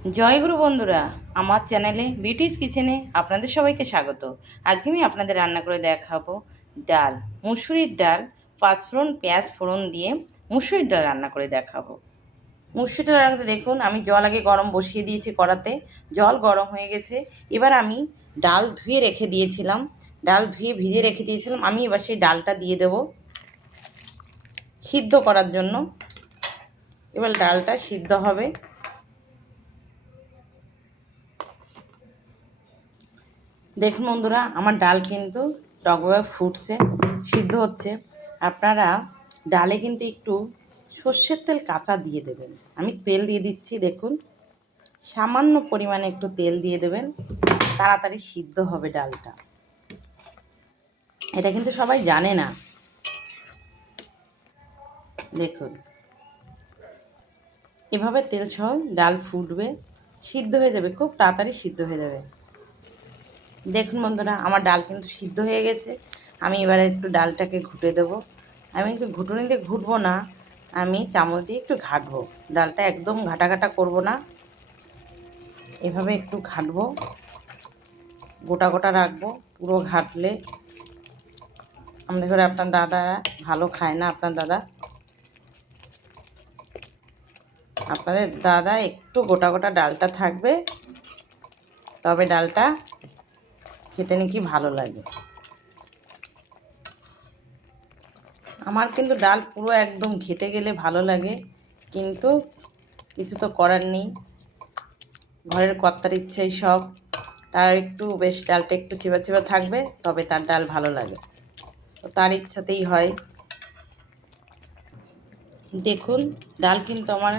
জয়গুরু বন্ধুরা, আমার চ্যানেলে বিউটিস কিচেনে আপনাদের সবাইকে স্বাগত। আজকে আমি আপনাদের রান্না করে দেখাবো ডাল, মুসুরির ডাল, পাঁচফোড়ন পেঁয়াজ ফোড়ন দিয়ে মুসুরির ডাল রান্না করে দেখাবো। মুসুরির ডাল রান্নাতে দেখুন আমি জল আগে গরম বসিয়ে দিয়েছি কড়াতে, জল গরম হয়ে গেছে। এবার আমি ডাল ধুয়ে রেখে দিয়েছিলাম, ডাল ধুয়ে ভিজিয়ে রেখে দিয়েছিলাম। আমি এবার সেই ডালটা দিয়ে দেবো সিদ্ধ করার জন্য। এবার ডালটা সিদ্ধ হবে। দেখুন বন্ধুরা, আমার ডাল কিন্তু টকবগে ফুটছে, সিদ্ধ হচ্ছে। আপনারা ডালে কিন্তু একটু সর্ষের তেল কাঁচা দিয়ে দেবেন। আমি তেল দিয়ে দিচ্ছি, দেখুন সামান্য পরিমাণে একটু তেল দিয়ে দেবেন, তাড়াতাড়ি সিদ্ধ হবে ডালটা। এটা কিন্তু সবাই জানে না। দেখুন এভাবে তেল সহ ডাল ফুটবে, সিদ্ধ হয়ে যাবে, খুব তাড়াতাড়ি সিদ্ধ হয়ে যাবে। দেখুন বন্ধুরা, আমার ডাল কিন্তু সিদ্ধ হয়ে গেছে। আমি এবারে একটু ডালটাকে ঘুটে দেবো। আমি একটু ঘুটুনি দিয়ে ঘুটবো না, আমি চামচ দিয়ে একটু ঘাটবো। ডালটা একদম ঘাটা ঘাটা করবো না, এভাবে একটু ঘাটবো, গোটা গোটা রাখবো। পুরো ঘাটলে আমাদের ঘরে আপনার দাদারা ভালো খায় না। আপনাদের দাদা একটু গোটা গোটা ডালটা থাকবে, তবে ডালটা খেতে নাকি ভালো লাগে। আমার কিন্তু ডাল পুরো একদম ঘেটে গেলে ভালো লাগে, কিন্তু কিছু তো করার নেই। ঘরের কর্তার ইচ্ছেই সব। তার একটু বেশ ডালটা একটু চিবা চিবা থাকবে, তবে তার ডাল ভালো লাগে, তো তার ইচ্ছাতেই হয়। দেখুন ডাল কিন্তু আমার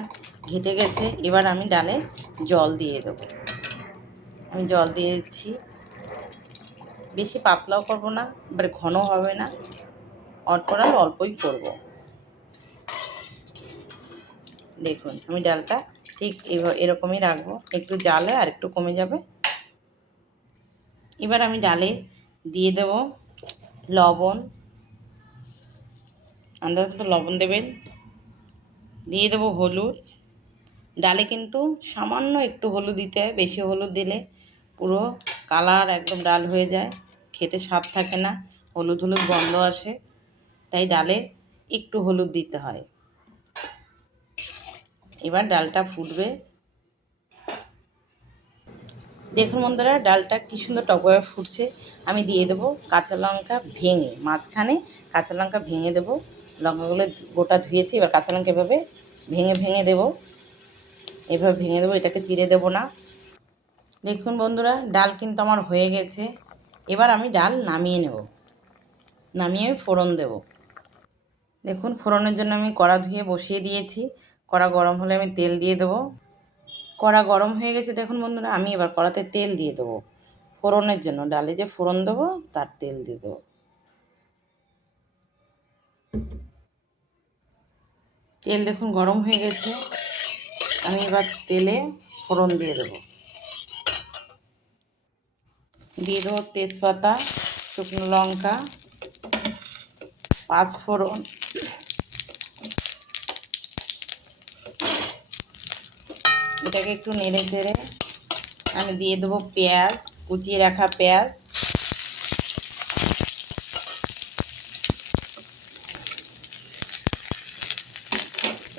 ঘেটে গেছে। এবার আমি ডালে জল দিয়ে দেবো। আমি জল দিয়ে দিচ্ছি, বেশি পাতলাও করব না, এবারে ঘন হবে না, অল্প ডাল অল্পই করব। দেখুন আমি ডালটা ঠিক এরকমই রাখবো, একটু জালে আর একটু কমে যাবে। এবার আমি ডালে দিয়ে দেব লবণ, আন্দাজ মতো লবণ দেবেন। দিয়ে দেবো হলুদ। ডালে কিন্তু সামান্য একটু হলুদ দিতে হয়, বেশি হলুদ দিলে পুরো কালার একদম ডাল হয়ে যায়, খেতে স্বাদ থাকে না, হলুদ হলুদ গন্ধ আসে। তাই ডালে একটু হলুদ দিতে হয়। এবার ডালটা ফুটবে। দেখুন বন্ধুরা, ডালটা কী সুন্দর টকবগে ফুটছে। আমি দিয়ে দেবো কাঁচা লঙ্কা ভেঙে, মাঝখানে কাঁচা লঙ্কা ভেঙে দেবো। লঙ্কাগুলো গোটা ধুয়েছি, এবার কাঁচা লঙ্কা এভাবে ভেঙে ভেঙে দেবো, এভাবে ভেঙে দেবো, এটাকে চিড়ে দেবো না। দেখুন বন্ধুরা, ডাল কিন্তু আমার হয়ে গেছে। এবার আমি ডাল নামিয়ে নেব, নামিয়ে আমি ফোড়ন দেব। দেখুন ফোড়নের জন্য আমি কড়া ধুয়ে বসিয়ে দিয়েছি। কড়া গরম হলে আমি তেল দিয়ে দেবো। কড়া গরম হয়ে গেছে দেখুন বন্ধুরা, আমি এবার কড়াতে তেল দিয়ে দেবো ফোড়নের জন্য। ডালে যে ফোড়ন দেবো তার তেল দিয়ে দেবো। তেল দেখুন গরম হয়ে গেছে, আমি এবার তেলে ফোড়ন দিয়ে দেবো। দিয়ে দেবো তেজপাতা, শুকনো লঙ্কা, পাঁচফোড়ন, এটাকে একটু নেড়ে চেড়ে আমি দিয়ে দেবো পেঁয়াজ, কুচিয়ে রাখা পেঁয়াজ।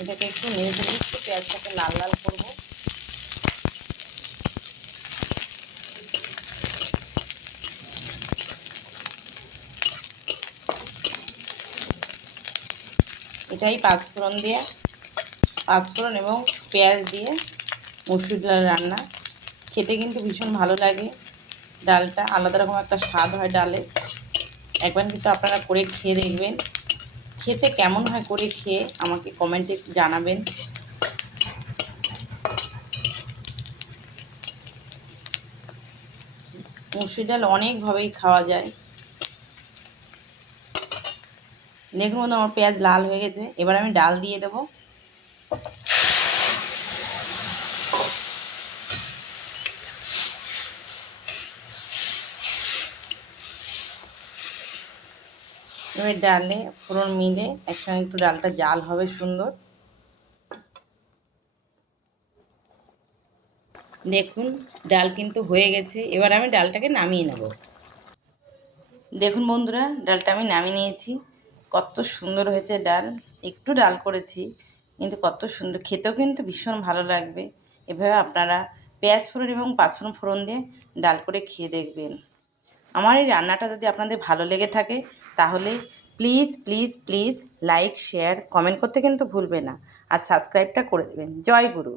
এটাকে একটু নেড়ে চেড়ে একটু পেঁয়াজটাকে লাল লাল করবো। এটাই পাঁচফোড়ন এবং পেঁয়াজ দিয়ে মুসুর ডাল রান্না। খেতে কিন্তু ভীষণ ভালো লাগে। ডালটা আলাদা রকম একটা স্বাদ হয় ডালে। একবার কিন্তু আপনারা করে খেয়ে দেখবেন, খেতে কেমন হয় করে খেয়ে আমাকে কমেন্টে জানাবেন। মুসুর ডাল অনেকভাবেই খাওয়া যায়। দেখুন আমার পেঁয়াজ লাল হয়ে গেছে, এবার আমি ডাল দিয়ে দেবো। এবার ডালে ফোড়ন মিলে একসঙ্গে একটু ডালটা জাল হবে সুন্দর। দেখুন ডাল কিন্তু হয়ে গেছে, এবার আমি ডালটাকে নামিয়ে নেব। দেখুন বন্ধুরা, ডালটা আমি নামিয়ে নিয়েছি। কত সুন্দর হয়েছে ডাল, একটু ডাল করেছি কিন্তু কত সুন্দর, খেতেও কিন্তু ভীষণ ভালো লাগবে। এভাবে আপনারা পেঁয়াজ ফোড়ন এবং পাঁচফোড়ন ফোড়ন দিয়ে ডাল করে খেয়ে দেখবেন। আমার এই রান্নাটা যদি আপনাদের ভালো লেগে থাকে তাহলে please please please like share comment করতে কিন্তু ভুলবে না, আর সাবস্ক্রাইবটা করে দেবেন। জয় গুরু।